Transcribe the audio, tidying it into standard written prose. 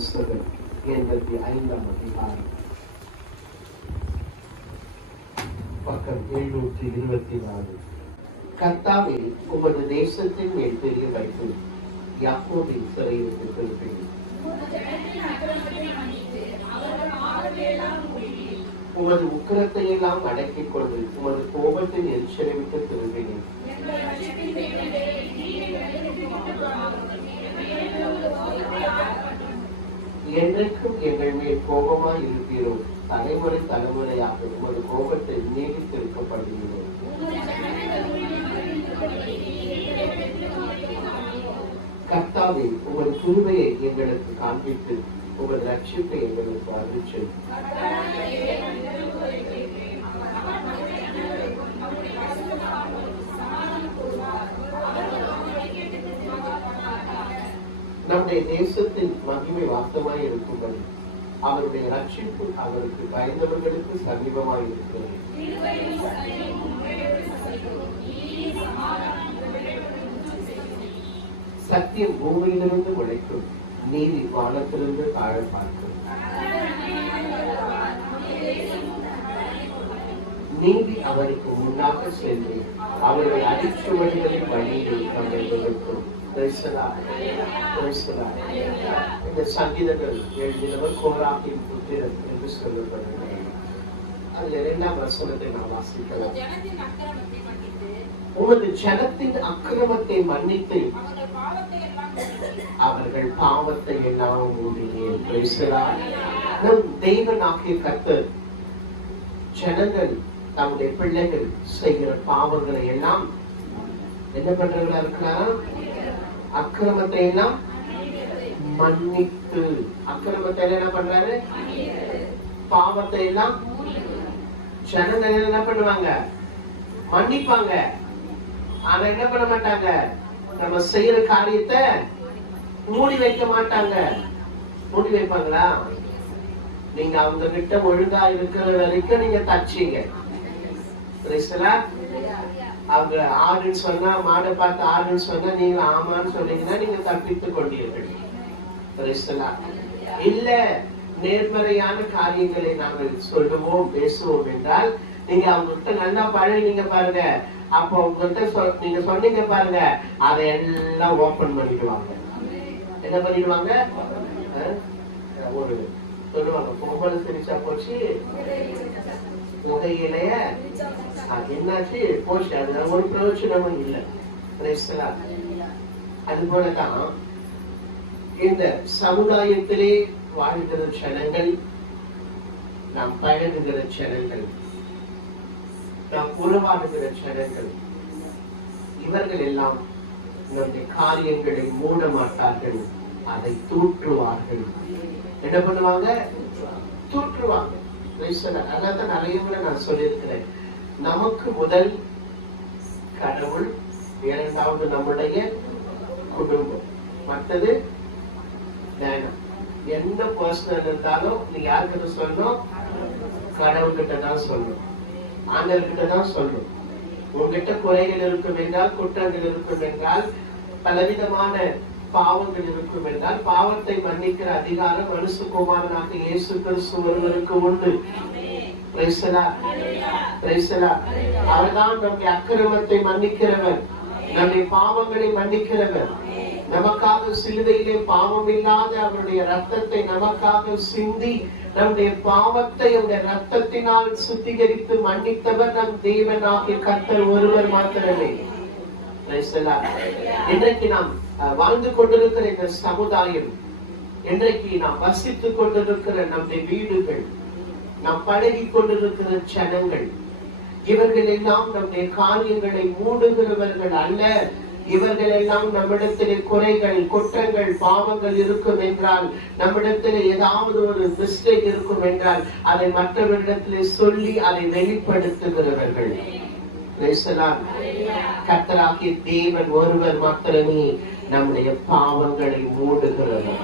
புஸ்தகம் 85ஆம் அதிகாரம் பக்கம் 724. கர்த்தாவே, உமது தேசத்தின் மேல் பெரிய வைத்து யாக்கோபின் சிறையிலிருந்து திருப்பினீர். உமது உக்கிரத்தை எல்லாம் அடக்கிக் கொண்டு உமது கோபத்தின் எரிச்சலை விட்டு திரும்பினீர். என்றைக்கும் எங்கள் மேல் கோபமாய் இருப்பீரோ? தலைமுறை தலைமுறையாக உமது கோபத்தை நீடித்திருக்கப்படுகிறோம். கர்த்தாவே, உமது கிருபையை எங்களுக்கு காண்பித்து உமது ரட்சிப்பை எங்களுக்கு அறிவிச்சு. நம்முடைய தேசத்தின் மகிமை வாஸ்தமாய் இருக்கும்படி அவருடைய ரட்சிப்பு அவருக்கு பயந்தவர்களுக்கு சமீபமாய் இருக்கிறது. சத்தியம் பூமியிலிருந்து உழைக்கும், நீதி வானத்திலிருந்து தாழ பார்க்கும். நீதி அவருக்கு முன்னாக சென்று அவருடைய அடிச்சுவடிகளின் வழியை நம்மை நிறுத்தும். இந்த சங்கீதங்கள் எழுதினவர் கோராகின் புத்திரன் என்று சொல்லப்படுகிறது. அதுல 2ஆம் வசனத்தை நான் வாசிக்கலாம். உமது ஜனத்தின் அக்கிரமத்தை மன்னித்து அவர்கள் பாவத்தை எல்லாம் மூடினீர். நம் தேவனாகிய கர்த்தர் ஜனங்கள் தம்முடைய பிள்ளைகள் செய்கிற பாவங்களை எல்லாம் என்ன பண்றவங்களா இருக்கலாம்? அக்கிரமத்தை எல்லாம் மன்னித்து. அக்கிரமத்தை என்ன பண்றாரு? பாவத்தை எல்லாம் ஜனங்கள் என்ன பண்ணுவாங்க? மன்னிப்பாங்க. ஆனா என்ன பண்ண மாட்டாங்க? நம்ம செய்யற காரியத்தை மூடி வைக்க மாட்டாங்க. மூடி வைப்பாங்களா? நீங்க அவங்க கிட்ட ஒழுங்கா இருக்கிற வரைக்கும் நீங்க தச்சீங்க. அவங்க ஆடுன்னு சொன்னா, மாடை பார்த்து ஆடுன்னு சொன்னா நீங்க ஆமான்னு சொன்னீங்கன்னா நீங்க தப்பித்துக் கொண்டீர்கள். இல்ல, நேர்மறையான காரியங்களை நாங்கள் சொல்லுவோம் பேசுவோம் என்றால் நீங்க அவங்ககிட்ட நல்லா பழகினீங்க பாருங்க. அப்போ உங்கள்கிட்ட நீங்க சொன்னீங்க பாருங்க, அதை எல்லாம் ஓபன் பண்ணிடுவாங்க. என்ன பண்ணிடுவாங்க? ஒரு சொல்லுவாங்க, பொங்கல் சிரிச்சா போச்சு புகையிலைய என்னாச்சு போச்சு, அதுல ஒரு பிரயோஜனமும் இல்லை. அது போலதான் இந்த சமுதாயத்திலே வாழ்கிற ஜனங்கள், நாம் பழகுகிற ஜனங்கள், நாம் உருவாடுகிற ஜனங்கள், இவர்கள் எல்லாம் நம்முடைய காரியங்களை மூட மாட்டார்கள், அதை தூற்றுவார்கள். என்ன பண்ணுவாங்க? தூற்றுவாங்க. அதான் நிறைய முறை நான் சொல்லியிருக்கிறேன். நமக்கு முதல் கடவுள், இரண்டாவது நம்முடைய குடும்பம், மற்றது வேணும். எந்த பர்சனல் இருந்தாலும் நீ யாருக்கிட்ட சொல்லணும்? கடவுள்கிட்ட தான் சொல்லணும், ஆண்டவர்கிட்ட தான் சொல்லணும். உங்ககிட்ட குறைகள் இருக்கும் என்றால், குற்றங்கள் இருக்கும் என்றால், பலவிதமான பாவங்கள் இருக்கும் என்றால், பாவத்தை மன்னிக்கிற அதிகாரம் மனுஷகுமாரனாக இயேசு கிறிஸ்து ஒருவருக்கு உண்டு. அவர்தான் நம்முடைய அக்கிரமத்தை மன்னிக்கிறவர், நம்முடைய பாவங்களை மன்னிக்கிறவர். நமக்காக சிலுவையிலே பாவம் இல்லாத அவருடைய ரத்தத்தை நமக்காக சிந்தி நம்முடைய பாவத்தை அவருடைய ரத்தத்தினால் சுத்திகரித்து மன்னித்தவர் நம் தேவனாகிய கர்த்தர் ஒருவர் மாத்திரமே. இன்றைக்கு நாம் வாழ்ந்து கொண்டிருக்கிற இந்த சமுதாயம், இன்றைக்கு நாம் வசித்துக் கொண்டிருக்கிற நம்முடைய வீடுகள், நாம் பழகி கொண்டிருக்கிற ஜனங்கள், இவர்கள் எல்லாம் நம்முடைய காரியங்களை மூடுகிறவர்கள் அல்ல. இவர்கள் எல்லாம் நம்மிடத்திலே குறைகள், குற்றங்கள், பாவங்கள் இருக்கும் என்றால், நம்மிடத்திலே ஏதாவது ஒரு மிஸ்டேக் இருக்கும் என்றால், அதை மற்றவரிடத்திலே சொல்லி அதை வெளிப்படுத்துகிறவர்கள். கர்த்தராகிய தேவன் ஒருவர் மாத்திரமே நம்முடைய பாவங்களை மூடுகிறவர்.